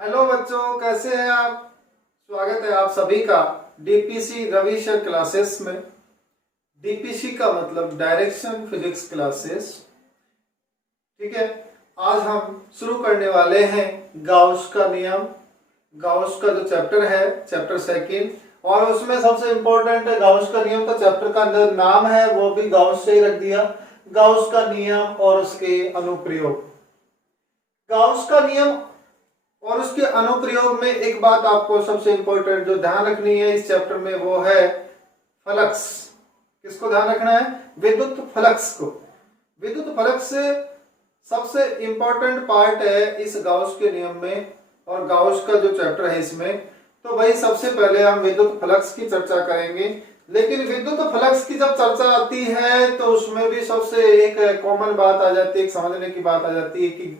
Hello बच्चों, कैसे हैं आप। स्वागत है आप सभी का डीपीसी रविशर क्लासेस में। डीपीसी का मतलब डायरेक्शन फिजिक्स क्लासेस। ठीक है, आज हम शुरू करने वाले हैं गाउस का नियम। गाउस का जो चैप्टर है, चैप्टर सेकंड, और उसमें सबसे इंपॉर्टेंट है गाउस का नियम। तो चैप्टर का जो नाम है वो भी गाउस से ही रख दिया, गाउस का नियम और उसके अनुप्रयोग। गाउस का नियम और उसके अनुप्रयोग में एक बात आपको सबसे इंपॉर्टेंट जो ध्यान रखनी है इस चैप्टर में, वो है फ्लक्स। किसको ध्यान रखना है? विद्युत फ्लक्स को। विद्युत फ्लक्स सबसे इंपॉर्टेंट पार्ट है इस गाउस के नियम में और गाउस का जो चैप्टर है इसमें। तो भाई सबसे पहले हम विद्युत फ्लक्स की चर्चा करेंगे। लेकिन विद्युत फ्लक्स की जब चर्चा आती है तो उसमें भी सबसे एक कॉमन बात आ जाती है, एक समझने की बात आ जाती है कि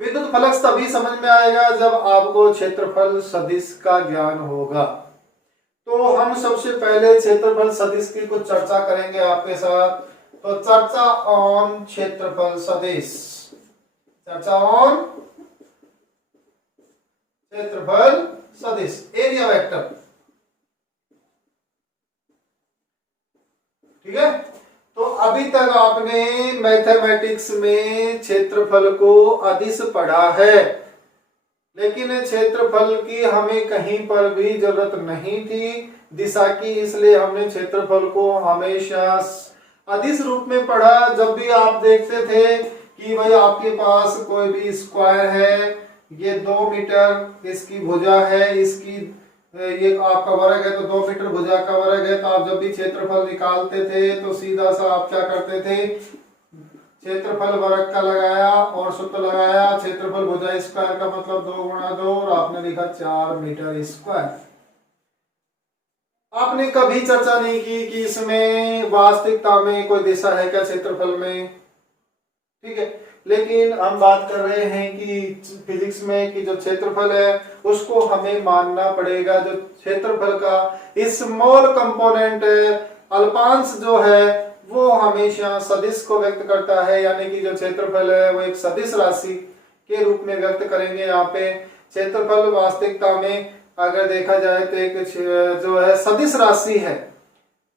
विद्युत फ्लक्स तभी समझ में आएगा जब आपको क्षेत्रफल सदिश का ज्ञान होगा। तो हम सबसे पहले क्षेत्रफल सदिश की कुछ चर्चा करेंगे आपके साथ। तो चर्चा ऑन क्षेत्रफल सदिश, चर्चा ऑन क्षेत्रफल सदिश, एरिया वेक्टर। ठीक है, तो अभी तक आपने मैथमेटिक्स में क्षेत्रफल को अदिश पढ़ा है, लेकिन क्षेत्रफल की हमें कहीं पर भी जरूरत नहीं थी दिशा की, इसलिए हमने क्षेत्रफल को हमेशा अदिश रूप में पढ़ा। जब भी आप देखते थे कि भाई आपके पास कोई भी स्क्वायर है, ये 2 मीटर इसकी भुजा है, इसकी ये आपका वर्ग है तो 2 मीटर भुजा का वर्ग है। तो आप जब भी क्षेत्रफल निकालते थे तो सीधा सा आप क्या करते थे, क्षेत्रफल वर्ग का लगाया और सूत्र लगाया, क्षेत्रफल भुजा स्क्वायर का मतलब 2 गुणा 2 और आपने लिखा 4 मीटर स्क्वायर। आपने कभी चर्चा नहीं की कि इसमें वास्तविकता में कोई दिशा है क्या क्षेत्रफल में। ठीक है, लेकिन हम बात कर रहे हैं कि फिजिक्स में कि जो क्षेत्रफल है उसको हमें मानना पड़ेगा। जो क्षेत्रफल का स्मॉल कंपोनेंट है, अल्पांश जो है, वो हमेशा सदिश को व्यक्त करता है। यानी कि जो क्षेत्रफल है वो एक सदिश राशि के रूप में व्यक्त करेंगे। यहाँ पे क्षेत्रफल वास्तविकता में अगर देखा जाए तो एक जो है सदिश राशि है।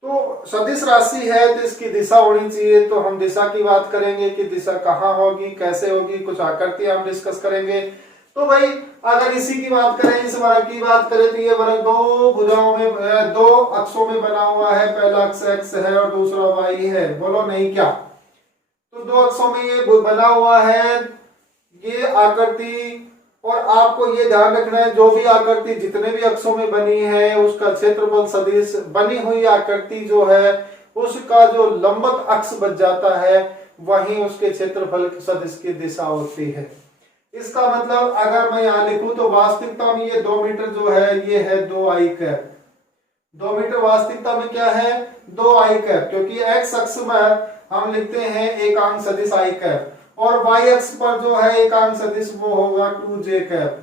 तो सदिश राशि है तो इसकी दिशा होनी चाहिए। तो हम दिशा की बात करेंगे कि दिशा कहाँ होगी, कैसे होगी, कुछ आकृति हम डिस्कस करेंगे। तो भाई अगर इसी की बात करें, इस वर्ग की बात करें, तो ये वर्ग 2 भुजाओं में, 2 अक्षों में बना हुआ है। पहला अक्ष x है और दूसरा y है। बोलो नहीं क्या? तो 2 अक्षों में ये बना हुआ है ये आकृति। और आपको ये ध्यान रखना है जो भी आकृति जितने भी अक्षों में बनी है उसका क्षेत्रफल सदिश, बनी हुई आकृति जो है उसका जो लंबवत अक्ष बच जाता है वहीं उसके क्षेत्रफल सदिश की दिशा होती है। इसका मतलब अगर मैं यहाँ लिखूं तो वास्तविकता में ये 2 मीटर जो है ये है 2i कैप। 2 मीटर वास्तविकता में क्या है? 2i कैप, क्योंकि x अक्ष में हम लिखते हैं एकांक सदिश i कैप और y अक्ष पर जो है एकांक सदिश वो होगा 2j कैप।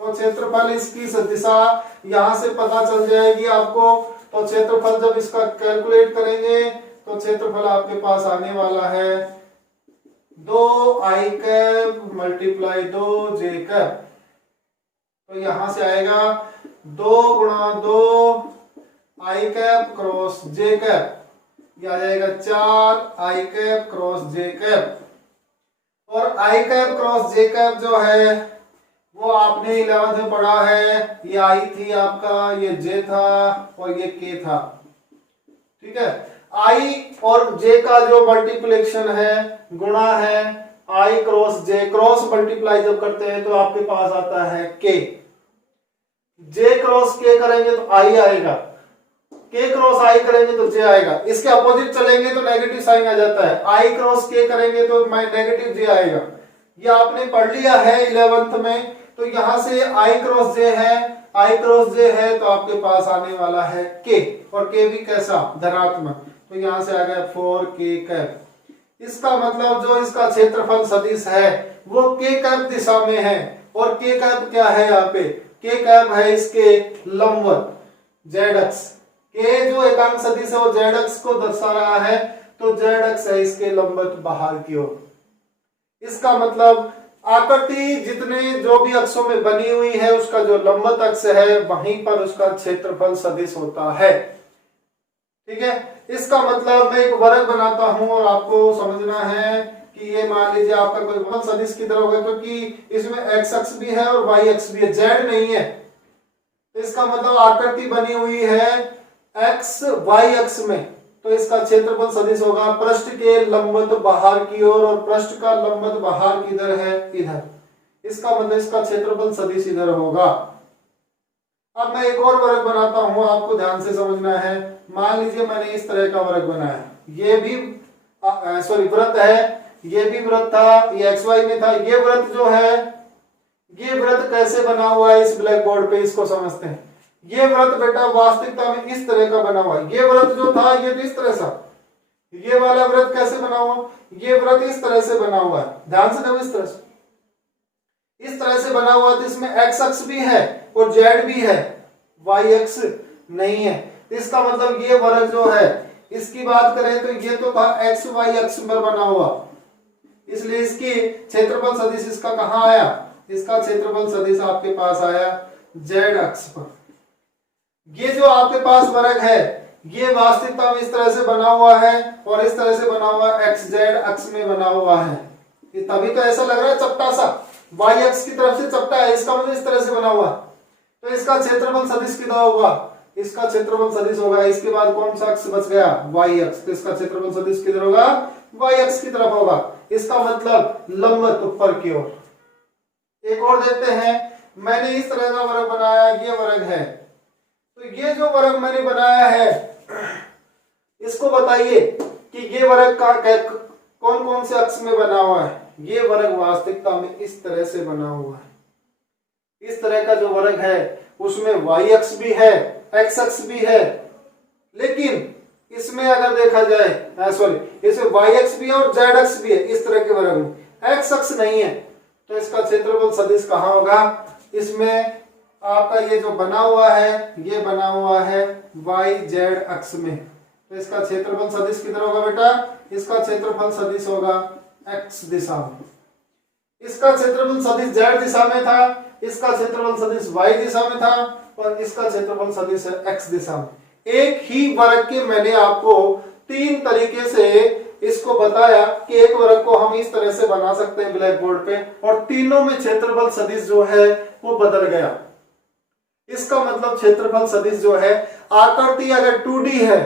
तो क्षेत्रफल इसकी दिशा यहां से पता चल जाएगी आपको। तो क्षेत्रफल जब इसका कैलकुलेट करेंगे तो क्षेत्रफल आपके पास आने वाला है 2i cap multiply 2j cap. तो यहां से आएगा 2 गुणा 2 i cap cross j cap, यह आ जाएगा 4 i cap cross j cap. और i cap cross j cap जो है वो आपने 11th में पढ़ा है। ये i थी आपका, ये j था और ये k था। ठीक है, i और j का जो मल्टीप्लिकेशन है, गुणा है, i cross j, cross multiply जब करते हैं तो आपके पास आता है k। j क्रॉस k करेंगे तो i आएगा, k क्रॉस i करेंगे तो j आएगा। इसके अपोजिट चलेंगे तो नेगेटिव साइन आ जाता है। i क्रॉस k करेंगे तो नेगेटिव j आएगा। ये आपने पढ़ लिया है 11th में। तो यहां से i क्रॉस j है, i क्रॉस j है तो आपके पास आने वाला है k, और k भी कैसा? धनात्मक। तो यहां से आ गया 4k कैप। इसका मतलब जो इसका क्षेत्रफल सदिश है वो k कैप दिशा में है। और k कैप क्या है? यहाँ पे k कैप है इसके लंबवत z अक्ष। k जो एकांक सदिश है वो z अक्ष को दर्शा रहा है, तो z अक्ष है इसके लंबवत बाहर की ओर। इसका मतलब आकृति जितने जो भी अक्षों में बनी हुई है उसका जो लंबवत अक्ष है वहीं पर उसका क्षेत्रफल सदिश होता है। ठीक है, इसका मतलब मैं एक वर्ग बनाता हूं और आपको समझना है कि ये मान लीजिए आपका कोई लंबवत सदिश किधर होगा, क्योंकि इसमें एक्स अक्ष भी है और वाई अक्ष भी है, जेड नहीं है। तो इसका मतलब आकृति बनी हुई है एक्स वाई अक्ष में, तो इसका क्षेत्रफल सदिश होगा पृष्ठ के लंबवत बाहर की ओर और पृष्ठ का लंबवत बाहर किधर है, इधर। इसका मतलब इसका क्षेत्रफल सदिश इधर होगा। अब मैं एक और वर्ग बनाता हूं, आपको ध्यान से समझना है। मान लीजिए मैंने इस तरह का वर्ग बनाया, ये भी वृत्त है, ये भी वृत्त था, ये एक्स वाई में था। ये वृत्त जो है, ये वृत्त कैसे बना हुआ है इस ब्लैक बोर्ड पे, इसको समझते हैं। ये व्रत बेटा वास्तविकता में इस तरह का बना हुआ है। ये व्रत जो था ये तो इस तरह सा, ये वाला व्रत कैसे बना हुआ, ये व्रत इस तरह से बना हुआ है। ध्यान से देखो, इस तरह से बना हुआ। तो इसमें एक्स अक्ष भी है और जेड भी है, वाई अक्ष नहीं है। इसका मतलब ये वर्ग जो है, इसकी बात करें तो ये तो था एक्स वाई अक्ष पर बना हुआ, इसलिए इसकी क्षेत्रफल सदिश इसका कहां आया, इसका क्षेत्रफल सदिश आपके पास आया जेड अक्ष पर। ये जो आपके पास वर्ग है ये वास्तविकता में इस तरह से बना हुआ है और इस तरह से बना हुआ है, एक्स जेड अक्ष में बना हुआ है। ये तभी तो ऐसा लग रहा है चपटा सा, वाई अक्ष की तरफ से चपटा है, इसका मतलब इस तरह से बना हुआ। तो इसका क्षेत्रफल सदिश कितना होगा, इसका क्षेत्रफल सदिश होगा, इसके बाद कौन सा अक्ष बच गया, वाई अक्ष। तो इसका क्षेत्रफल सदिश किधर होगा, वाई अक्ष की तरफ होगा। इसका मतलब लंबवत ऊपर की ओर। एक और देखते हैं, मैंने इस तरह का वर्ग बनाया, ये वर्ग है। तो ये जो वर्ग मैंने बनाया है इसको बताइए कि ये वर्ग का कौन कौन से अक्ष में बना हुआ है। ये वर्ग वास्तविकता में इस तरह से बना हुआ है। इस तरह का जो वर्ग है उसमें वाई अक्ष भी है, एक्स अक्ष भी है, लेकिन इसमें अगर देखा जाए इसमें वाई अक्ष भी है और जेड अक्ष भी है। इस तरह के वर्ग में एक्स अक्ष नहीं है, तो इसका क्षेत्रफल सदिश कहां होगा, इसमें आपका ये जो बना हुआ है ये बना हुआ है वाई जेड अक्ष में। तो इसका क्षेत्रफल सदिश किधर होगा बेटा, इसका क्षेत्रफल सदिश होगा एक्स दिशा में। इसका क्षेत्रफल सदिश जेड दिशा में था, इसका क्षेत्रफल सदिश वाई दिशा में था और इसका क्षेत्रफल सदिश है एक्स दिशा में। एक ही वर्ग के मैंने आपको तीन तरीके से इसको बताया कि एक वर्ग को हम इस तरह से बना सकते हैं ब्लैक बोर्ड पे, और तीनों में क्षेत्रफल सदिश जो है वो बदल गया। इसका मतलब क्षेत्रफल सदिश जो है, आकृति अगर 2D है,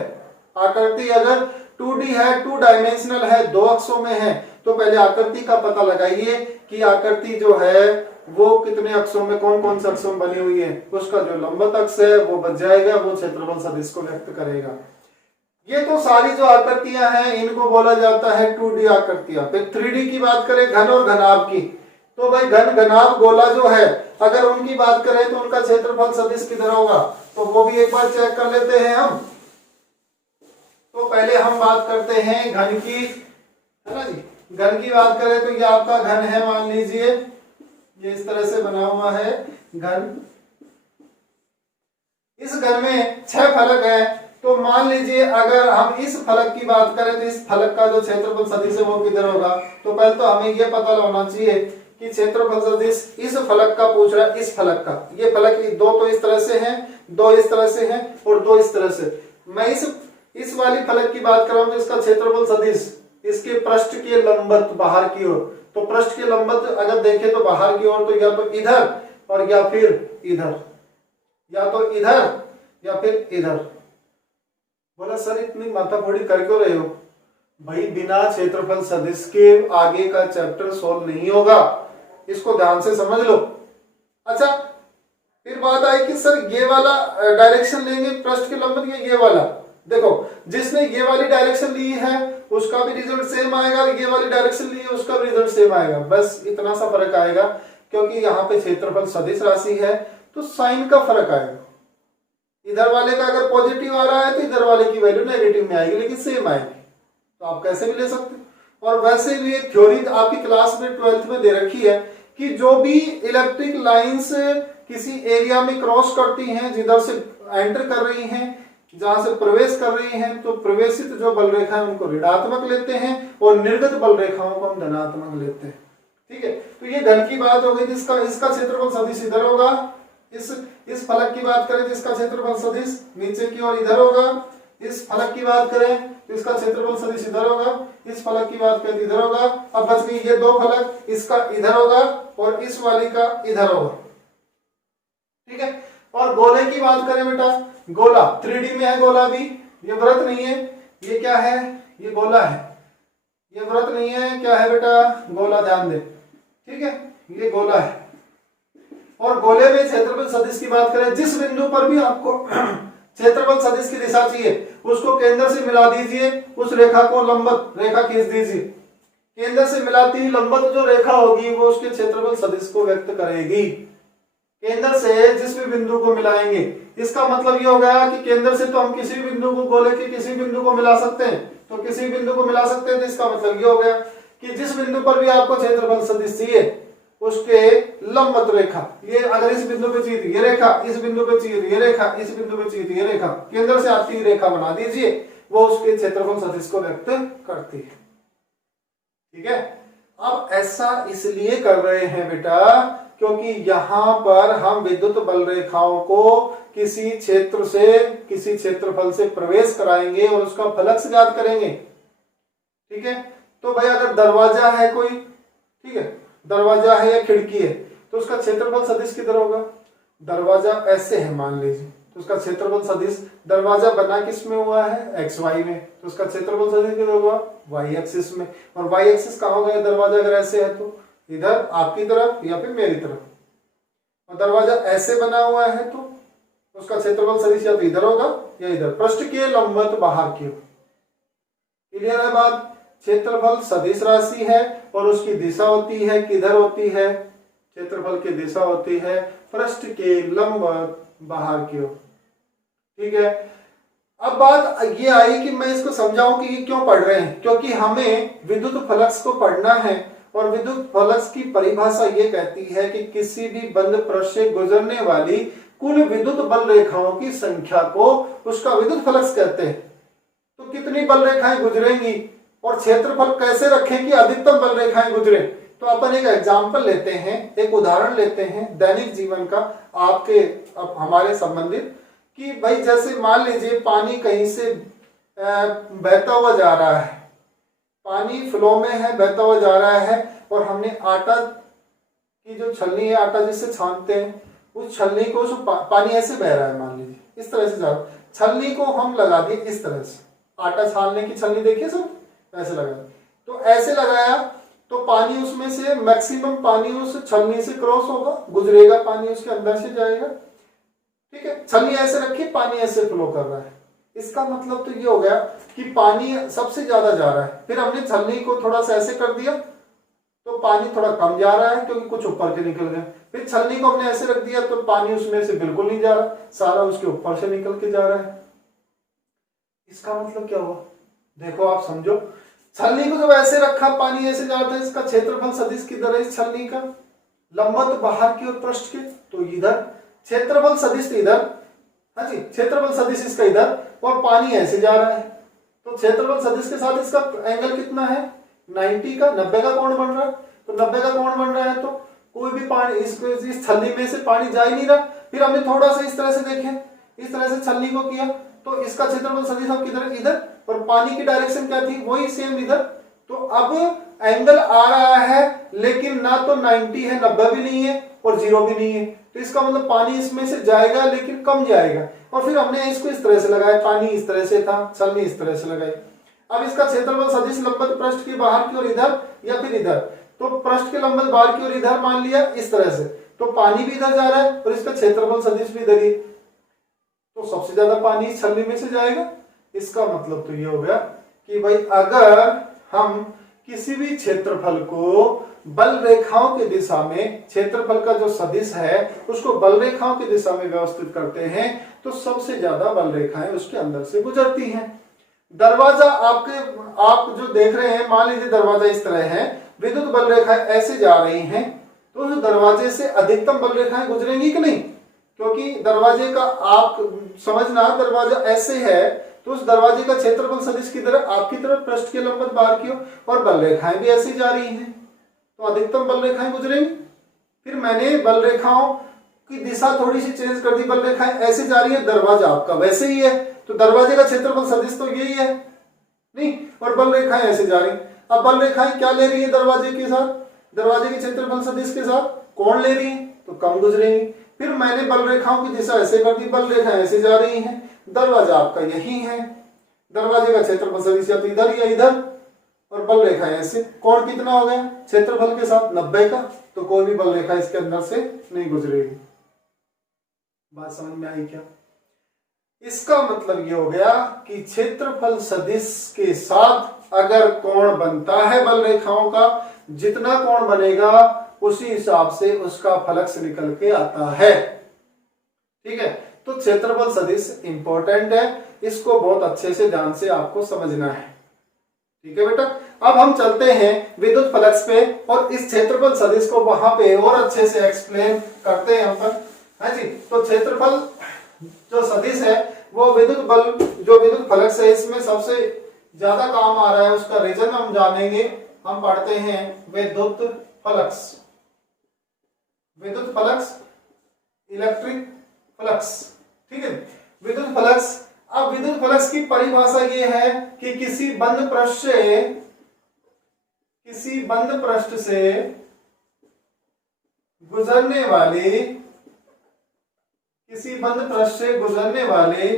आकृति अगर 2D है, 2 डायमेंशनल है, 2 अक्षों में है, तो पहले आकृति का पता लगाइए कि आकृति जो है वो कितने अक्षों में, कौन कौन से अक्षों में बनी हुई है। उसका जो लंबवत अक्ष है वो बच जाएगा, वो क्षेत्रफल सदिश को व्यक्त करेगा। ये तो सारी जो आकृतियां हैं इनको बोला जाता है 2D आकृतियां। फिर 3D की बात करें, घन और घनाभ की, तो भाई घन घनाभ गोला जो है अगर उनकी बात करें तो उनका क्षेत्रफल सदिश किधर होगा, तो वो भी एक बार चेक कर लेते हैं हम। तो पहले हम बात करते हैं घन की, है ना जी। घन की बात करें तो ये आपका घन है, मान लीजिए ये इस तरह से बना हुआ है घन। इस घन में 6 फलक है, तो मान लीजिए अगर हम इस फलक की बात करें तो इस फलक का जो क्षेत्रफल सदिश है वो किधर होगा। तो पहले तो हमें ये पता होना चाहिए कि क्षेत्रफल सदिश इस फलक का पूछ रहा है, इस फलक का। ये फलक 2 तो इस तरह से हैं, 2 इस तरह से हैं और 2 इस तरह से। मैं इस वाली फलक की बात कर रहा हूं, तो इसका क्षेत्रफल सदिश इसके पृष्ठ के लंबवत बाहर की ओर। तो पृष्ठ के लंबवत अगर देखें तो बाहर की ओर, तो या तो इधर और या फिर इधर, या तो इधर या फिर इधर। बोला सर इतनी माथाफोड़ी कर क्यों रहे हो भाई, बिना क्षेत्रफल सदिश के आगे का चैप्टर सॉल्व नहीं होगा, इसको ध्यान से समझ लो। अच्छा, फिर बात आई कि सर ये वाला डायरेक्शन लेंगे पृष्ठ के लंबवत, ये वाला। देखो, जिसने ये वाली डायरेक्शन ली है उसका भी रिजल्ट सेम आएगा, ये वाली डायरेक्शन ली है उसका भी रिजल्ट सेम आएगा, बस इतना सा फर्क आएगा क्योंकि यहाँ पे क्षेत्रफल सदिश राशि है तो साइन का फर्क आएगा। इधर वाले का अगर पॉजिटिव आ रहा है तो इधर वाले की वैल्यू नेगेटिव में आएगी, लेकिन सेम आएगी। तो आप कैसे भी ले सकते हो। और वैसे भी एक थ्योरी आपकी क्लास में 12th में दे रखी है कि जो भी इलेक्ट्रिक लाइंस किसी एरिया में क्रॉस करती हैं, जिधर से एंटर कर रही हैं, जहां से प्रवेश कर रही हैं, तो प्रवेशित जो बल रेखा है उनको ऋणात्मक लेते हैं और निर्गत बल रेखाओं को हम धनात्मक लेते हैं। ठीक है। तो ये घन की बात हो गई, जिसका इसका क्षेत्रफल सदिश इधर होगा। इस फलक की बात करें जिसका क्षेत्रफल सदिश नीचे की ओर इधर होगा। इस फलक की बात करें तो इसका क्षेत्रफल सदिश इधर होगा। इस फलक की बात करें इधर होगा। अब बच गई ये दो फलक, इसका इधर होगा और इस वाली का इधर होगा। ठीक है। और गोले की बात करें बेटा, गोला 3D में है, गोला भी, ये वृत्त नहीं है, ये क्या है, ये गोला है, ये वृत्त नहीं है, क्या है बेटा, गोला, ध्यान दे। ठीक है, ये गोला है। और गोले में क्षेत्रफल सदिश की बात करें, जिस बिंदु पर भी आपको क्षेत्रफल सदिश की दिशा चाहिए उसको केंद्र से मिला दीजिए, उस रेखा को लंबवत रेखा खींच दीजिए। केंद्र से मिलाती हुई लंबवत जो रेखा होगी वो उसके क्षेत्रफल सदिश को व्यक्त करेगी। केंद्र से जिस भी बिंदु को मिलाएंगे, इसका मतलब ये हो गया कि केंद्र से तो हम किसी भी बिंदु को, गोले के किसी बिंदु को मिला सकते हैं, तो किसी बिंदु को मिला सकते हैं। तो इसका मतलब ये हो गया कि जिस बिंदु पर भी आपको क्षेत्रफल सदिश चाहिए उसके लंबवत रेखा, ये अगर इस बिंदु पे चाहिए ये रेखा, इस बिंदु पे चाहिए ये रेखा, इस बिंदु पे चाहिए ये रेखा, केंद्र से आती हुई रेखा बना दीजिए, वो उसके क्षेत्रफल सदिश को व्यक्त करती है। ठीक है। अब ऐसा इसलिए कर रहे हैं बेटा क्योंकि यहां पर हम विद्युत बल रेखाओं को किसी क्षेत्र से, किसी क्षेत्रफल से प्रवेश कराएंगे और उसका फलक से ज्ञात करेंगे। ठीक है। तो भाई अगर दरवाजा है कोई, ठीक है, दरवाजा है या खिड़की है, तो उसका क्षेत्रफल सदिश किधर होगा, दरवाजा ऐसे है मान लीजिए, तो उसका क्षेत्रफल सदिश, दरवाजा बना किस में हुआ है, XY में, तो उसका क्षेत्रफल सदिश किधर होगा, Y एक्सिस में। और Y एक्सिस कहाँ होगा, दरवाजा अगर ऐसे है तो इधर आपकी तरफ या फिर मेरी तरफ, और दरवाजा ऐसे बना हुआ है तो उसका क्षेत्रफल सदिश या तो इधर होगा या इधर, पृष्ठ के लंबवत बाहर की ओर। क्लियर है बात। क्षेत्रफल सदिश राशि है और उसकी दिशा होती है, किधर होती है, क्षेत्रफल की दिशा होती है पृष्ठ के लंबवत बाहर की ओर। ठीक है। अब बात ये आई कि मैं इसको समझाऊं कि ये क्यों पढ़ रहे हैं, क्योंकि हमें विद्युत फलक्स को पढ़ना है और विद्युत फलक्स की परिभाषा ये कहती है कि किसी भी बंद पृष्ठ से गुजरने वाली कुल विद्युत बल रेखाओं की संख्या को उसका विद्युत फलक्स कहते हैं। तो कितनी बल रेखाएं गुजरेंगी और क्षेत्रफल कैसे रखें कि अधिकतम बल रेखाएं गुजरे। तो अपन एक एग्जाम्पल लेते हैं, एक उदाहरण लेते हैं दैनिक जीवन का, आपके हमारे संबंधित, कि भाई जैसे मान लीजिए पानी कहीं से बहता हुआ जा रहा है, पानी फ्लो में है, बहता हुआ जा रहा है, और हमने आटा की जो छलनी है, आटा जिससे छानते हैं, उस छलनी को, पानी ऐसे बह रहा है मान लीजिए, इस तरह से जा रहा है, छलनी को हम लगा दिए इस तरह से, आटा छानने की छलनी देखिए सब ऐसे लगा, तो ऐसे लगाया तो पानी उसमें से मैक्सिमम पानी उस छलनी से क्रॉस होगा, गुजरेगा, पानी उसके अंदर से जाएगा। ठीक है। छलनी ऐसे रखी, पानी ऐसे फ्लो कर रहा है, इसका मतलब तो ये हो गया कि पानी सबसे ज्यादा जा रहा है। फिर हमने छलनी को थोड़ा सा ऐसे कर दिया तो पानी थोड़ा कम जा रहा है क्योंकि कुछ ऊपर के निकल गए। फिर छलनी को हमने ऐसे रख दिया तो पानी उसमें से बिल्कुल नहीं जा रहा, सारा उसके ऊपर से निकल के जा रहा है। इसका मतलब क्या हुआ, देखो आप समझो, छलनी को जब ऐसे रखा, पानी ऐसे जाता है, इसका क्षेत्रफल सदिश किधर है, इस छलनी का लंबवत बाहर की ओर पृष्ठ के, तो इधर क्षेत्रफल सदिश इधर, हाँ जी, क्षेत्रफल सदिश इसका इधर, और पानी ऐसे जा रहा है, तो क्षेत्रफल सदिश के साथ इसका एंगल कितना है, 90 का, 90 का कोण बन रहा है। तो 90 का कोण बन रहा है तो कोई भी पानी इस छलनी में से पानी जा ही नहीं रहा। फिर हमने थोड़ा सा इस तरह से देखें, इस तरह से छलनी को किया तो इसका क्षेत्रफल सदिश अब किधर, इधर, और पानी की डायरेक्शन क्या थी, वही सेम इधर। तो अब एंगल आ रहा है लेकिन ना तो 90 है, 90 भी नहीं है और 0 भी नहीं है, तो इसका मतलब पानी इसमें से जाएगा लेकिन कम जाएगा। और फिर हमने इसको इस तरह से लगाया, पानी इस तरह से था, छलनी इस तरह से लगाई। अब इसका क्षेत्रफल सदिश लंबवत पृष्ठ के बाहर की ओर इधर या फिर इधर, तो पृष्ठ के लंबवत बाहर की ओर इधर मान लिया इस तरह से, तो पानी भी इधर जा रहा है और इसका क्षेत्रफल सदिश भी इधर ही, तो सबसे ज्यादा पानी इस छलनी में से जाएगा। इसका मतलब तो ये हो गया कि भाई अगर हम किसी भी क्षेत्रफल को बल रेखाओं की दिशा में, क्षेत्रफल का जो सदिश है उसको बल रेखाओं की दिशा में व्यवस्थित करते हैं तो सबसे ज्यादा बल रेखाएं उसके अंदर से गुजरती हैं। दरवाजा आप जो देख रहे हैं, मान लीजिए दरवाजा इस तरह है, विद्युत बल रेखाएं ऐसे जा रही हैं, तो उस दरवाजे से अधिकतम बल रेखाएं गुजरेंगी कि नहीं, क्योंकि दरवाजे का आप समझना, दरवाजा ऐसे है तो उस दरवाजे का क्षेत्रफल सदिश की तरफ, आपकी तरफ, पृष्ठ के लंबवत बाहर की ओर, और बल रेखाएं भी ऐसी जा रही हैं, तो अधिकतम बल रेखाएं गुजरेंगी। फिर मैंने बल रेखाओं की दिशा थोड़ी सी चेंज कर दी, बल रेखाएं ऐसे जा रही है, दरवाजा आपका वैसे ही है, तो दरवाजे का क्षेत्रफल सदिश तो यही है नहीं, और बल रेखाएं ऐसे जा रही। अब बल रेखाएं क्या ले रही है दरवाजे के साथ, दरवाजे के क्षेत्रफल सदिश के साथ कोण ले रही है, तो कम गुजरेंगी। फिर मैंने बल रेखाओं की दिशा ऐसे कर दी, बल रेखाएं ऐसे जा रही हैं, दरवाजा आपका यही है, दरवाजे का क्षेत्रफल सदिश या तो इधर या इधर, और बल रेखाएं ऐसे, कोण कितना हो गया क्षेत्रफल के साथ 90 का, तो कोई भी बल रेखा इसके अंदर से नहीं गुजरेगी। बात समझ में आई क्या? इसका मतलब ये हो गया कि क्षेत्रफल सदिश के साथ अगर कोण बनता है बल रेखाओं का, जितना कोण बनेगा उसी हिसाब से उसका फलक्स निकल के आता है। ठीक है, तो क्षेत्रफल सदिश इंपॉर्टेंट है, इसको बहुत अच्छे से ध्यान से आपको समझना है। ठीक है बेटा, अब हम चलते हैं विद्युत फलक्स पे और इस क्षेत्रफल सदिश को वहां पे और अच्छे से एक्सप्लेन करते हैं अपन। है जी, तो क्षेत्रफल जो सदिश है वो विद्युत बल जो विद्युत फलक्स है इसमें सबसे ज्यादा काम आ रहा है, उसका रीजन हम जानेंगे। हम पढ़ते हैं विद्युत फलक्स, विद्युत फलक्स, इलेक्ट्रिक फ्लक्स। ठीक है, विद्युत फ्लक्स। अब विद्युत फ्लक्स की परिभाषा ये है कि किसी बंद पृष्ठ से गुजरने वाले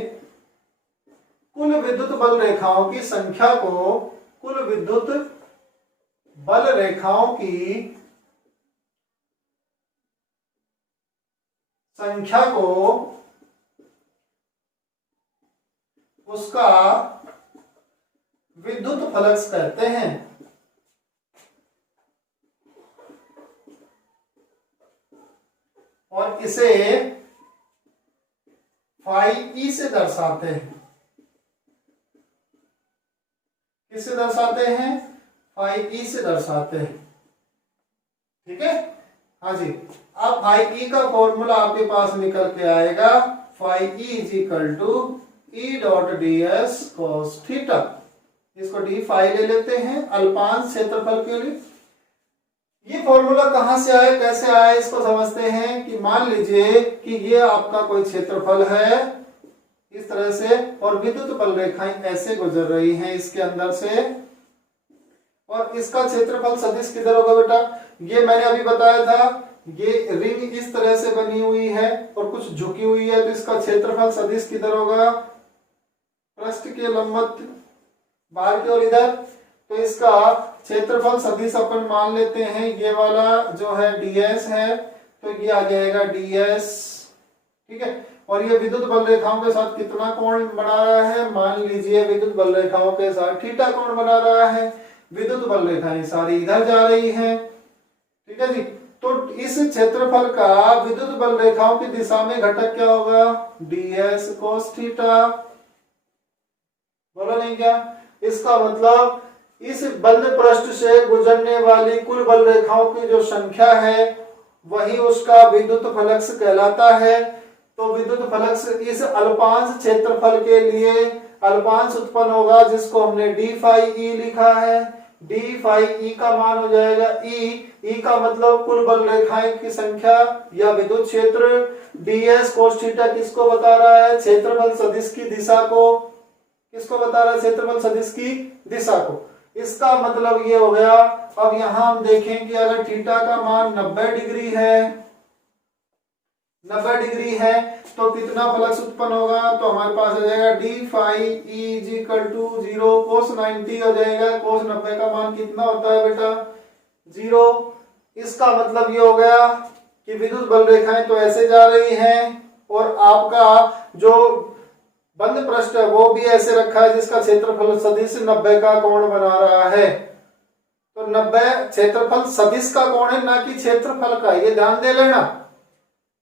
कुल विद्युत बल रेखाओं की संख्या को, कुल विद्युत बल रेखाओं की संख्या को उसका विद्युत फ्लक्स कहते हैं। और इसे फाई ई से दर्शाते हैं। किससे दर्शाते हैं? फाई ई से दर्शाते हैं। ठीक है, हाँ जी। अब फाई ई का फॉर्मूला आपके पास निकल के आएगा, phi E is equal to E dot d S cos theta. इसको डी फाई ले लेते हैं अल्पांश क्षेत्रफल के लिए। ये फॉर्मूला कहां से आया, कैसे आया, इसको समझते हैं। कि मान लीजिए कि ये आपका कोई क्षेत्रफल है इस तरह से, और विद्युत बल रेखाएं ऐसे गुजर रही हैं इसके अंदर से, और इसका क्षेत्रफल सदिश किधर होगा बेटा? ये मैंने अभी बताया था, ये रिंग इस तरह से बनी हुई है और कुछ झुकी हुई है, तो इसका क्षेत्रफल सदिश किधर होगा? पृष्ठ के लंबवत बाहर की ओर इधर। तो इसका क्षेत्रफल सदिश अपन मान लेते हैं, ये वाला जो है ds है, तो ये आ जाएगा ds। ठीक है, और ये विद्युत बल रेखाओं के साथ कितना कोण बना रहा है? मान लीजिए विद्युत बल रेखाओं के साथ थीटा कोण बना रहा है। विद्युत बल रेखाएं सारी इधर जा रही हैं। ठीक है जी, तो इस क्षेत्रफल का विद्युत बल रेखाओं की दिशा में घटक क्या होगा? ds cos theta. बोला नहीं क्या? इसका मतलब इस बंद पृष्ठ से गुजरने वाली कुल बल रेखाओं की जो संख्या है वही उसका विद्युत फ्लक्स कहलाता है। तो विद्युत फ्लक्स इस अल्पांश क्षेत्रफल के लिए अल्पांश उत्पन्न होगा, जिसको हमने डी फाई ई लिखा है। डी फाई ई का मान हो जाएगा ई का मतलब कुल बल रेखाएं की संख्या या विद्युत क्षेत्र। ds cos थीटा किसको बता रहा है? क्षेत्रफल सदिश की दिशा को। किसको बता रहा है? क्षेत्रफल सदिश की दिशा को। इसका मतलब ये हो गया। अब यहां हम देखें कि अगर थीटा का मान 90 डिग्री है, 90 डिग्री है, तो कितना फ्लक्स उत्पन्न होगा? तो हमारे पास आ जाएगा d phi E is equal to 0 cos 90 हो जाएगा। कोस 90 का मान कितना होता है बेटा? 0। इसका मतलब ये हो गया कि विद्युत बल रेखाएं तो ऐसे जा रही हैं और आपका जो बंद पृष्ठ है वो भी ऐसे रखा है, जिसका क्षेत्रफल सदिश 90 का कोण बना रहा है। तो 90 क्षेत्रफल सदिश का कोण है, ना कि क्षेत्रफल का, ये ध्यान दे लेना।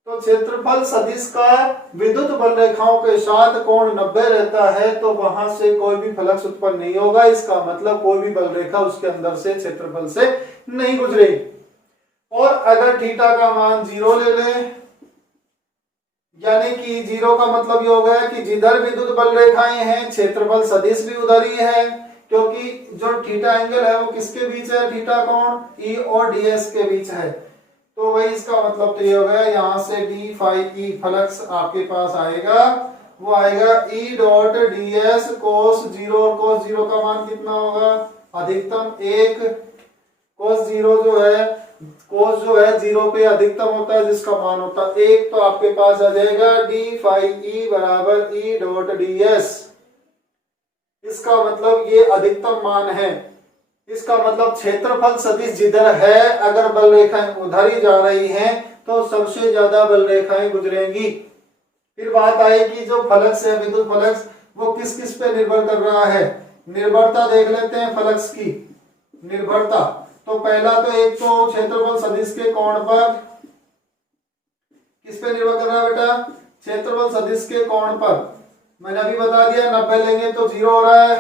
तो क्षेत्रफल सदिश का विद्युत बल रेखाओं के साथ कोण 90 रहता है, तो वहां से कोई भी फ्लक्स उत्पन्न नहीं होगा। इसका मतलब कोई भी बल रेखा उसके अंदर से क्षेत्रफल से नहीं गुजरेगी। और अगर थीटा का मान 0 ले लें, यानी कि 0 का मतलब ये हो गया कि जिधर विद्युत बल रेखाएं हैं क्षेत्रफल सदिश भी उधर ही है, क्योंकि जो थीटा एंगल है वो किसके बीच है, थीटा कोण ई और डीएस के बीच है। तो वही इसका मतलब तो ये हो गया, यहाँ से डी फाई ई फ्लक्स आपके पास आएगा, वो आएगा ई dot d S cos zero, और कोस जीरो का मान कितना होगा, अधिकतम 1। कोस जीरो जो है, कोस जो है जीरो पे अधिकतम होता है जिसका मान होता है 1, तो आपके पास आ जाएगा डी फाई ई बराबर ई डॉट डी एस। इसका मतलब ये अधिकतम मान है। इसका मतलब क्षेत्रफल सदिश जिधर है, अगर बल रेखाएं उधर ही जा रही हैं तो सबसे ज्यादा बल रेखाएं गुजरेंगी। फिर बात आएगी जो फ्लक्स है, विद्युत फ्लक्स, वो किस किस पे निर्भर कर रहा है। निर्भरता देख लेते हैं फ्लक्स की। निर्भरता तो पहला तो एक तो क्षेत्रफल सदिश के कोण पर, किस पे निर्भर कर रहा है बेटा, क्षेत्रफल सदिश के कोण पर। मैंने अभी बता दिया 90 लेंगे तो 0 हो रहा है,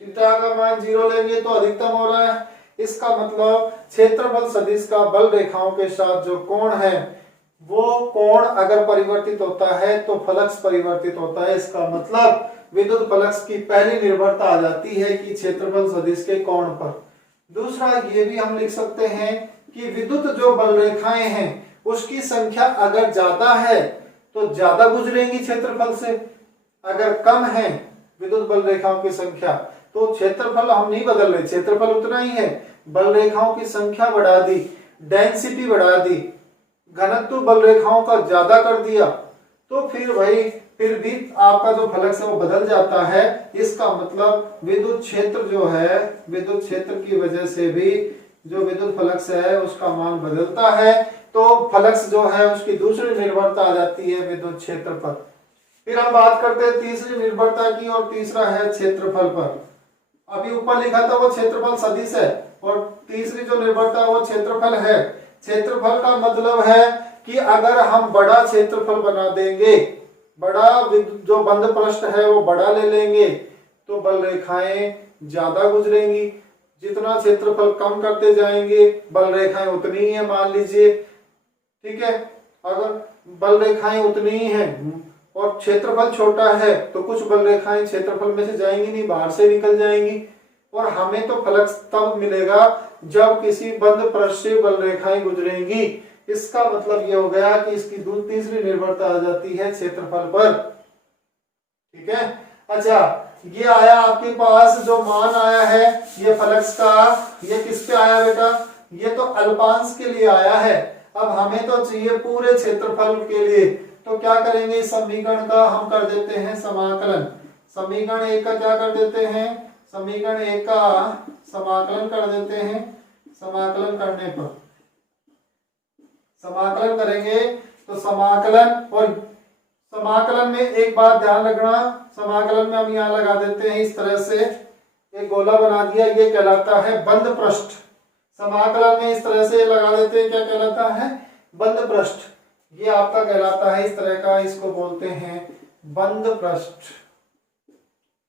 थीटा का मान 0 लेंगे तो अधिकतम हो रहा है। इसका मतलब क्षेत्रफल सदिश का बल रेखाओं के साथ जो कोण है, वो कोण अगर परिवर्तित होता है तो फ्लक्स परिवर्तित होता है। इसका मतलब विद्युत फ्लक्स की पहली निर्भरता आ जाती है कि क्षेत्रफल सदिश के कोण पर। दूसरा ये भी हम लिख सकते हैं कि विद्युत जो बल रेखाएं हैं उसकी संख्या अगर ज्यादा है तो ज्यादा गुजरेंगी क्षेत्रफल से, अगर कम है विद्युत बल रेखाओं की संख्या तो क्षेत्रफल हम नहीं बदल रहे, क्षेत्रफल उतना ही है, बल रेखाओं की संख्या बढ़ा दी, डेंसिटी बढ़ा दी, घनत्व बल रेखाओं का ज्यादा कर दिया, तो फिर भी आपका जो फ्लक्स है वो बदल जाता है। इसका मतलब विद्युत क्षेत्र जो है, विद्युत क्षेत्र की वजह से भी जो विद्युत फ्लक्स है उसका मान बदलता है। तो फ्लक्स जो है उसकी दूसरी निर्भरता आ जाती है विद्युत क्षेत्र पर। फिर हम बात करते हैं तीसरी निर्भरता की, और तीसरा है क्षेत्रफल पर। अभी ऊपर लिखा था वो क्षेत्रफल सदिश है, और तीसरी जो निर्भरता है वो क्षेत्रफल है। क्षेत्रफल का मतलब है कि अगर हम बड़ा क्षेत्रफल बना देंगे, बड़ा जो बंद पृष्ठ है वो बड़ा ले लेंगे, तो बल रेखाएं ज्यादा गुजरेंगी। जितना क्षेत्रफल कम करते जाएंगे बल रेखाएं उतनी ही है, मान लीजिए, ठीक है। अगर बल रेखाएं उतनी ही हैं और क्षेत्रफल छोटा है तो कुछ बल रेखाएं क्षेत्रफल में से जाएंगी नहीं, बाहर से निकल जाएंगी, और हमें तो फ्लक्स तब मिलेगा जब किसी बंद पृष्ठ से बल रेखाएं गुजरेंगी। इसका मतलब ये हो गया कि इसकी तीसरी निर्भरता आ जाती है क्षेत्रफल पर, ठीक है। अच्छा, ये आया आपके पास जो मान आया है ये फ्लक्स का, ये किस पे आया बेटा, ये तो अल्पांश के लिए आया है। अब हमें तो चाहिए पूरे क्षेत्रफल के लिए, तो क्या करेंगे, इस समीकरण का हम कर देते हैं समाकलन। समीकरण 1 का क्या कर देते हैं, समीकरण 1 का समाकलन कर देते हैं। समाकलन करने पर, समाकलन करेंगे तो समाकलन, और समाकलन में एक बात ध्यान रखना, समाकलन में हम यहाँ लगा देते हैं इस तरह से एक गोला बना दिया, ये कहलाता है बंद पृष्ठ। समाकलन में इस तरह से लगा देते हैं, क्या कहलाता है, बंद पृष्ठ। ये आपका कहलाता है इस तरह का, इसको बोलते हैं बंद पृष्ठ,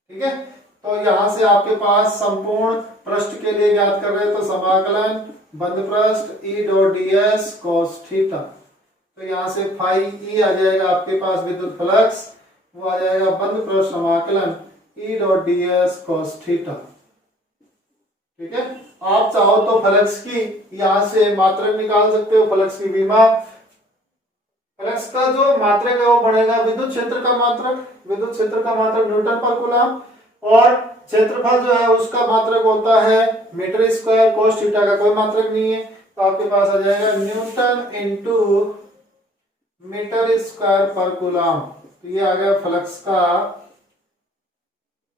ठीक है। तो यहां से आपके पास संपूर्ण पृष्ठ के लिए याद कर रहे हैं तो समाकलन बंद पृष्ठ ई dot d S cos theta, तो यहां से फाई ई आ जाएगा आपके पास विद्युत फ्लक्स, वो आ जाएगा बंद पृष्ठ समाकलन ई dot d S cos theta, ठीक है। आप चाहो तो फ्लक्स की यहां से मात्रक निकाल सकते हो, फ्लक्स की विमा, फ्लक्स का जो मात्रक है वो बनेगा विद्युत क्षेत्र का मात्रक, विद्युत क्षेत्र का मात्रक न्यूटन पर कूलम, और क्षेत्रफल जो है उसका मात्रक होता है मीटर स्क्वायर, कोस थीटा का कोई मात्रक नहीं है, तो आपके पास आ जाएगा न्यूटन इनटू मीटर स्क्वायर पर कूलम। तो ये आ गया फ्लक्स का,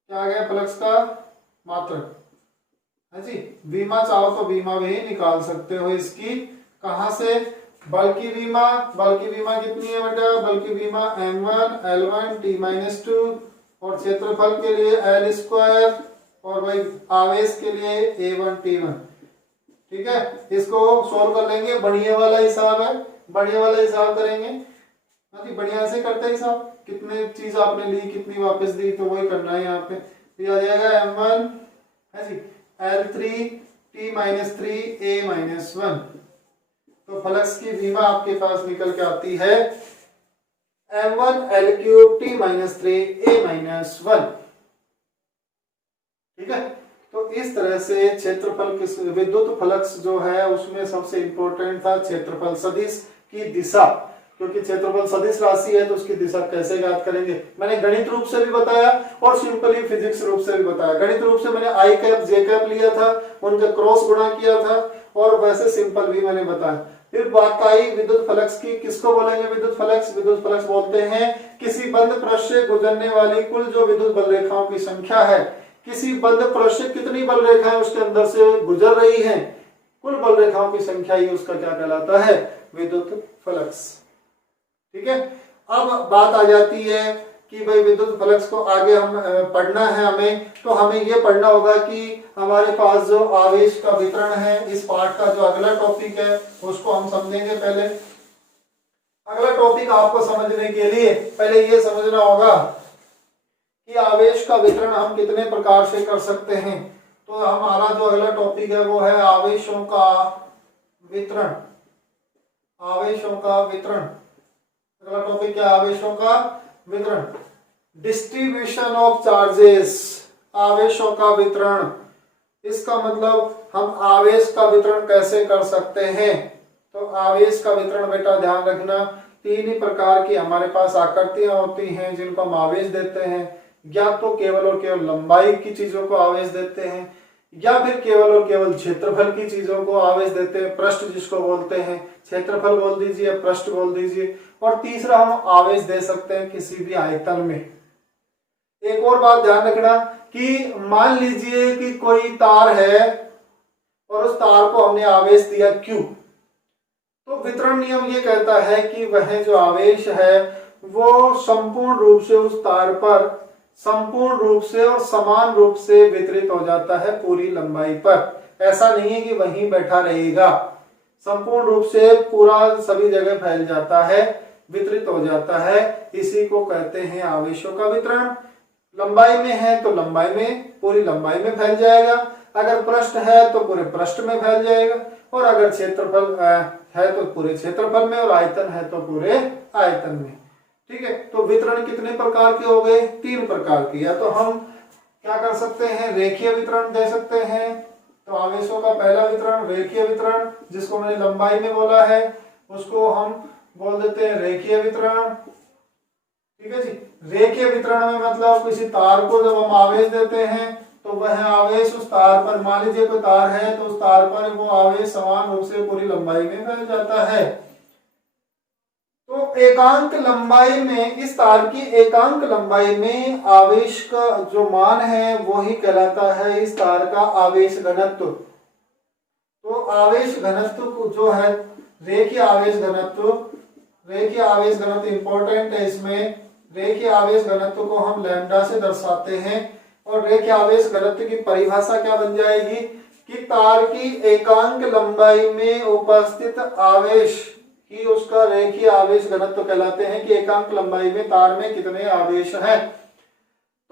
क्या आ गया, फ्लक्स का मात्रक है जी। बीमा चाहो तो बीमा भी निकाल सकते हो इसकी, कहां से, बल की बीमा, बल की बीमा कितनी है बेटा, बल की बीमा m1 l1 t-2, और क्षेत्रफल के लिए l स्क्वायर, और भाई आवेश के लिए a1 t1, ठीक है। इसको सोल्व कर लेंगे, बढ़िया वाला हिसाब है, बढ़िया वाला हिसाब करेंगे, बढ़िया से करते हैं हिसाब, कितने चीज आपने ली कितनी वापस दी, तो वही करना है यहाँ पे। तो आ जाएगा m1 है जी l3 t-3 a-1, तो फ्लक्स की विमा आपके पास निकल के आती है m1 l3 t-3 a-1, ठीक है। तो इस तरह से क्षेत्रफल किस विद्युत फ्लक्स जो है उसमें सबसे इंपॉर्टेंट था क्षेत्रफल सदिश की दिशा, क्योंकि क्षेत्रफल सदिश राशि है तो उसकी दिशा कैसे ज्ञात करेंगे मैंने गणित रूप से भी बताया और सिंपली फिजिक्स रूप से भी बताया। गणित रूप से मैंने आई कैप जे कैप लिया था, उनका क्रॉस गुणा किया था, और वैसे सिंपल भी मैंने बताया। फिर बात आई विद्युत फ्लक्स की। किसको बोलेंगे विद्युत फ्लक्स? विद्युत फ्लक्स बोलते हैं किसी बंद पृष्ठ से गुजरने वाली कुल जो विद्युत बल रेखाओं की संख्या है, किसी बंद पृष्ठ से कितनी बल रेखाएं उसके अंदर से गुजर रही हैं, कुल बल रेखाओं की संख्या ही उसका क्या कहलाता है? विद्युत फ्लक्स। ठीक है, अब बात आ जाती है कि भाई विद्युत फ्लक्स को आगे हम पढ़ना है हमें, तो हमें ये पढ़ना होगा कि हमारे पास जो आवेश का वितरण है, इस पार्ट का जो अगला टॉपिक है उसको हम समझेंगे। पहले अगला टॉपिक आपको समझने के लिए पहले ये समझना होगा कि आवेश का वितरण हम कितने प्रकार से कर सकते हैं। तो हमारा जो अगला टॉपिक है वो है आवेशों का वितरण। आवेशों का वितरण, अगला टॉपिक क्या? आवेशों का वितरण। डिस्ट्रीब्यूशन ऑफ चार्जेस, आवेशों का वितरण। इसका मतलब हम आवेश का वितरण कैसे कर सकते हैं? तो आवेश का वितरण बेटा ध्यान रखना, तीन ही प्रकार की हमारे पास आकृतियां होती हैं जिनको हम आवेश देते हैं। या तो केवल और केवल लंबाई की चीजों को आवेश देते हैं, या फिर केवल और केवल क्षेत्रफल की चीजों को आवेश देते हैं, पृष्ठ जिसको बोलते हैं, क्षेत्रफल बोल दीजिए, पृष्ठ बोल दीजिए। और तीसरा हम आवेश दे सकते हैं किसी भी आयतन में। एक और बात ध्यान रखना कि मान लीजिए कि कोई तार है और उस तार को हमने आवेश दिया Q, तो वितरण नियम ये कहता है कि वह जो आवेश है वो संपूर्ण रूप से उस तार पर संपूर्ण रूप से और समान रूप से वितरित हो जाता है पूरी लंबाई पर। ऐसा नहीं है कि वहीं बैठा रहेगा, संपूर्ण रूप से पूरा सभी जगह फैल जाता है, वितरित हो जाता है। इसी को कहते हैं आवेशों का वितरण। लंबाई में है तो लंबाई में, पूरी लंबाई में फैल जाएगा, अगर पृष्ठ है तो पूरे पृष्ठ में फैल जाएगा, और अगर क्षेत्रफल है तो पूरे क्षेत्रफल में, और आयतन है तो पूरे आयतन में। ठीक है, तो वितरण कितने प्रकार के हो गए? तीन प्रकार के। या तो हम क्या कर सकते हैं? रेखीय वितरण दे सकते हैं। तो आवेशों का पहला वितरण रेखीय वितरण, जिसको मैंने लंबाई में बोला है उसको हम बोल देते हैं रेखीय वितरण। ठीक है जी, रेखीय वितरण में मतलब किसी तार को जब हम आवेश देते हैं तो वह आवेश उस तार पर, मान लीजिए कोई तार है तो उस तार पर वो आवेश समान रूप से पूरी लंबाई में फैल जाता है। तो एकांक लंबाई में, इस तार की एकांक लंबाई में आवेश का जो मान है वो ही कहलाता है इस तार का आवेश घनत्व। तो आवेश घनत्व जो है रेखीय आवेश घनत्व, रेखीय आवेश घनत्व इंपॉर्टेंट है इसमें। रेखीय आवेश घनत्व को हम लैम्डा से दर्शाते हैं, और रेखीय आवेश घनत्व की परिभाषा क्या बन जाएगी कि तार की एकांक लंबाई में उपस्थित आवेश ही उसका रेखीय आवेश घनत्व कहलाते हैं कि एकांक लंबाई में तार में कितने आवेश हैं।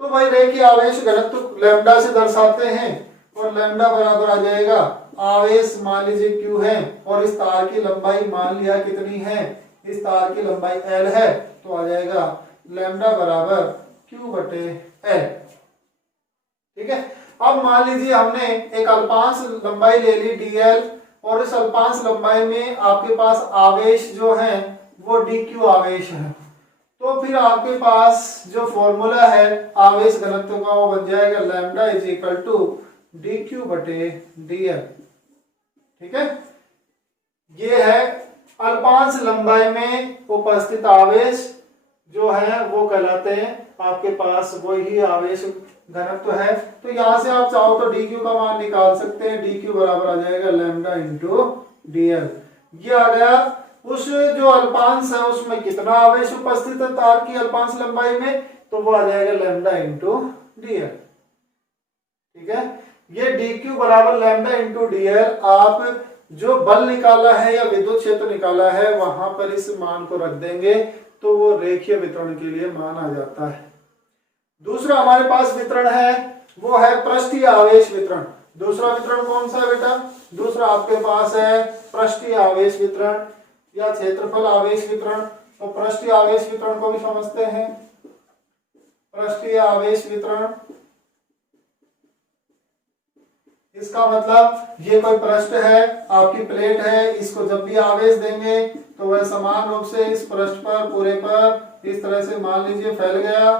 तो भाई रेखीय आवेश घनत्व लैम्डा से दर्शाते हैं, और लैम्डा बराबर आ जाएगा आवेश मान लीजिए Q है, और इस तार की लंबाई मान लिया कितनी है, इस तार की लंबाई L है, तो आ जाएगा लैम्डा बराबर Q बटे L। ठीक है, अब मान लीजिए हमने एक अल्पांश लंबाई ले ली dl, और इस अल्पांश लंबाई में आपके पास आवेश जो है वो dq आवेश है। तो फिर आपके पास जो फॉर्मूला है आवेश घनत्व का वो बन जाएगा lambda is equal to dq बटे dl। ठीक है, ये है अल्पांश लंबाई में उपस्थित आवेश जो है वो कहलाते हैं आपके पास वही आवेश घनत्व है। तो यहां से आप चाहो तो dq का मान निकाल सकते हैं, dq बराबर आ जाएगा लैम्डा इंटू dl। ये आ गया उस जो अल्पांश है उसमें कितना आवेश उपस्थित है तार की अल्पांश लंबाई में, तो वो आ जाएगा लैम्डा इंटू dl। ठीक है, ये dq बराबर लैम्डा इंटू dl आप जो बल निकाला है या विद्युत क्षेत्र निकाला है वहां पर इस मान को रख देंगे तो वो रेखीय वितरण के लिए मान आ जाता है। दूसरा हमारे पास वितरण है वो है पृष्ठीय आवेश वितरण। दूसरा वितरण कौन सा है बेटा? दूसरा आपके पास है पृष्ठीय आवेश वितरण या क्षेत्रफल आवेश वितरण। तो पृष्ठीय आवेश वितरण को भी समझते हैं। पृष्ठीय आवेश वितरण इसका मतलब ये कोई पृष्ठ है, आपकी प्लेट है, इसको जब भी आवेश देंगे तो वह समान रूप से इस पृष्ठ पर पूरे पर इस तरह से मान लीजिए फैल गया।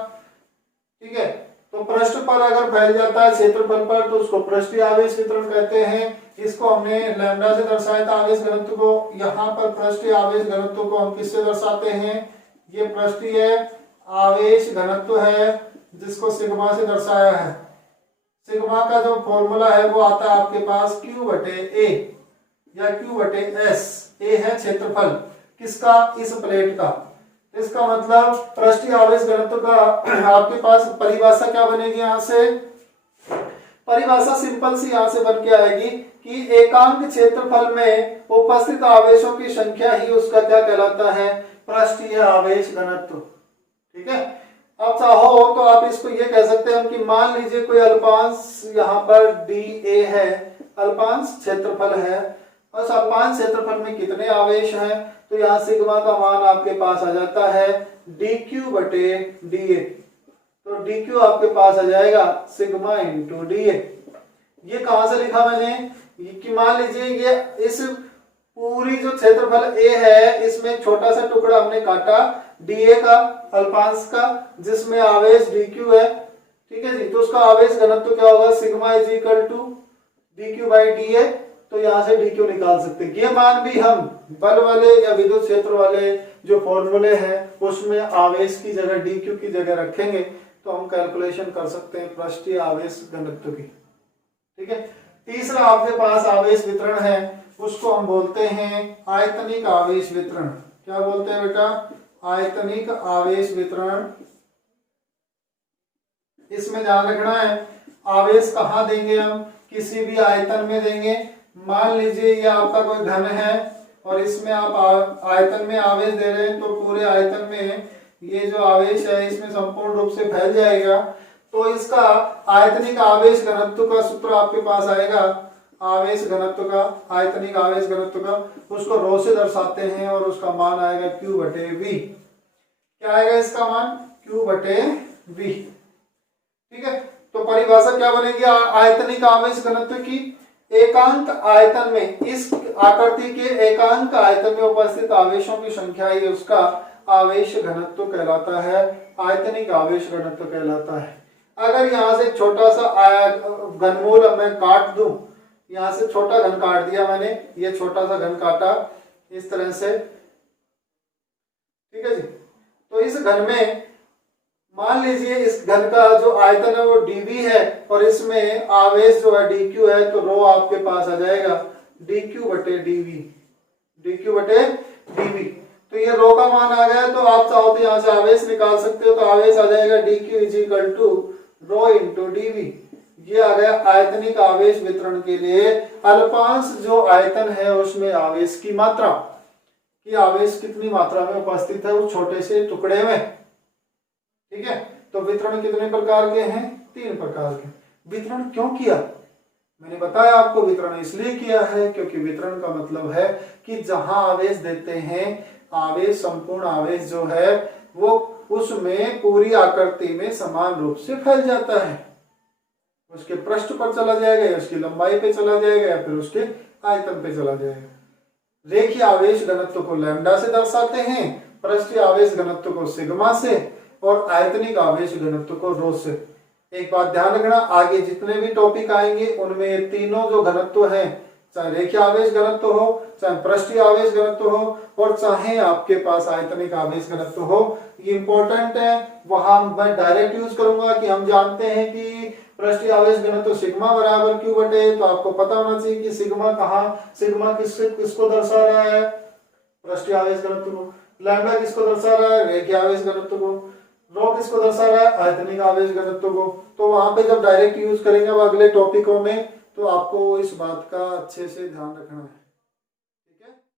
ठीक है, तो पृष्ठ पर अगर फैल जाता है क्षेत्रफल पर तो उसको पृष्ठीय आवेश वितरण कहते हैं। इसको हमने लैम्डा से दर्शाया था आवेश घनत्व को। यहाँ पर पृष्ठीय आवेश घनत्व को हम किससे दर्शाते हैं? ये पृष्ठीय आवेश घनत्व है जिसको सिग्मा से दर्शाया है। सिग्मा का जो फॉर्मूला है वो आता है आपके पास Q/A या Q/S। A है क्षेत्रफल किसका? इस प्लेट का। इसका मतलब पृष्ठीय आवेश घनत्व का आपके पास परिभाषा क्या बनेगी? यहाँ से परिभाषा सिंपल सी यहाँ से बन के आएगी कि एकांक क्षेत्रफल में उपस्थित आवेशों की संख्या ही उसका क्या कहलाता है? पृष्ठीय आवेश घनत्व। ठीक है, अब चाहो तो आप इसको ये कह सकते हैं कि मान लीजिए कोई अल्पांश यहाँ पर dA है, अल्पांश क्षेत्रफल है, और उस अल्पांश क्षेत्रफल में कितने आवेश हैं? तो यहाँ सिग्मा का मान आपके पास आ जाता है dQ/dA। तो dQ आपके पास आ जाएगा सिग्मा इंटू dA। ये कहां से लिखा मैंने? कि मान लीजिए ये इस पूरी जो क्षेत्रफल A है इसमें छोटा सा टुकड़ा हमने काटा dA का, अल्पांश का, जिसमें आवेश dQ है। ठीक है जी, तो उसका आवेश घनत्व क्या होगा? Sigma is equal to dQ/dA। तो यहां से dQ निकाल सकते हैं। ये मान भी हम बल वाले या विद्युत क्षेत्र वाले जो फॉर्मूले हैं उसमें आवेश की जगह dQ की जगह रखेंगे तो हम कैलकुलेशन कर सकते हैं पृष्ठीय आवेश घनत्व की। ठीक है, तीसरा आपके पास आवेश वितरण है, उसको हम बोलते हैं आयतनिक आवेश वितरण। क्या बोलते हैं बेटा? आयतनिक आवेश वितरण। इसमें ध्यान रखना है आवेश कहाँ देंगे? हम किसी भी आयतन में देंगे। मान लीजिए ये आपका कोई घन है और इसमें आप आयतन में आवेश दे रहे हैं तो पूरे आयतन में ये जो आवेश है इसमें संपूर्ण रूप से फैल जाएगा। तो इसका आयतनिक आवेश घनत्व का सूत्र आपके पास आएगा, आवेश घनत्व का, आयतनिक आवेश घनत्व का, उसको रो से दर्शाते हैं और उसका मान आएगा Q/V। क्या आएगा इसका मान? Q/V। ठीक है, तो परिभाषा क्या बनेगी आयतनिक आवेश घनत्व की? एकांक आयतन में, इस आकृति के एकांक आयतन में उपस्थित आवेशों की संख्या ही उसका आवेश घनत्व कहलाता है, आयतनिक आवेश घनत्व कहलाता है। अगर यहाँ से छोटा सा घनमूल मैं काट दूं, यहाँ से छोटा घन काट दिया मैंने, ये छोटा सा घन काटा इस तरह से। ठीक है जी, तो इस घन में मान लीजिए इस घन का जो आयतन है वो dV है और इसमें आवेश जो है dQ है, तो रो आपके पास आ जाएगा dQ/dV, dQ/dV। तो ये रो का मान आ गया, तो आप चाहो तो यहाँ से आवेश निकाल सकते हो। तो आवेश आ जाएगा dQ is equal to rho into dV। ये आ गया आयतनिक आवेश वितरण के लिए अल्पांश जो आयतन है उसमें आवेश की मात्रा, कि आवेश कितनी मात्रा में उपस्थित है उस छोटे से टुकड़े में। ठीक है, तो वितरण कितने प्रकार के हैं? 3 प्रकार के। वितरण क्यों किया? मैंने बताया आपको वितरण इसलिए किया है क्योंकि वितरण का मतलब है कि जहां आवेश देते हैं, आवेश, संपूर्ण आवेश जो है वो उसमें पूरी आकृति में समान रूप से फैल जाता है। उसके पृष्ठ पर चला जाएगा या उसकी लंबाई पे चला जाएगा या फिर उसके आयतन पे चला जाएगा। रेखीय आवेश घनत्व को लैम्डा से दर्शाते हैं, पृष्ठीय आवेश घनत्व को सिग्मा से और आयतनिक आवेश घनत्व को रो से। एक बात ध्यान रखना, आगे जितने भी टॉपिक आएंगे उनमें ये तीनों जो घनत्व हैं, चाहे रेखीय आवेश घनत्व हो, चाहे पृष्ठीय आवेश घनत्व हो और चाहे आपके पास आयतनिक आवेश घनत्व हो, ये इंपॉर्टेंट है। वहां मैं डायरेक्ट यूज करूंगा कि हम जानते हैं कि पृष्ठीय आवेश घनत्व सिग्मा बराबर Q/A। तो आपको पता होना चाहिए कि सिग्मा कहाँ, सिग्मा किसको दर्शा रहा है? पृष्ठीय आवेश घनत्व को। लैम्डा किसको दर्शा रहा है? रेखीय आवेश घनत्व को। रो किसको दर्शा रहा है? आयतनिक आवेश घनत्व को। तो वहां पे जब डायरेक्ट यूज करेंगे अब अगले टॉपिकों में, तो आपको इस बात का अच्छे से ध्यान रखना है।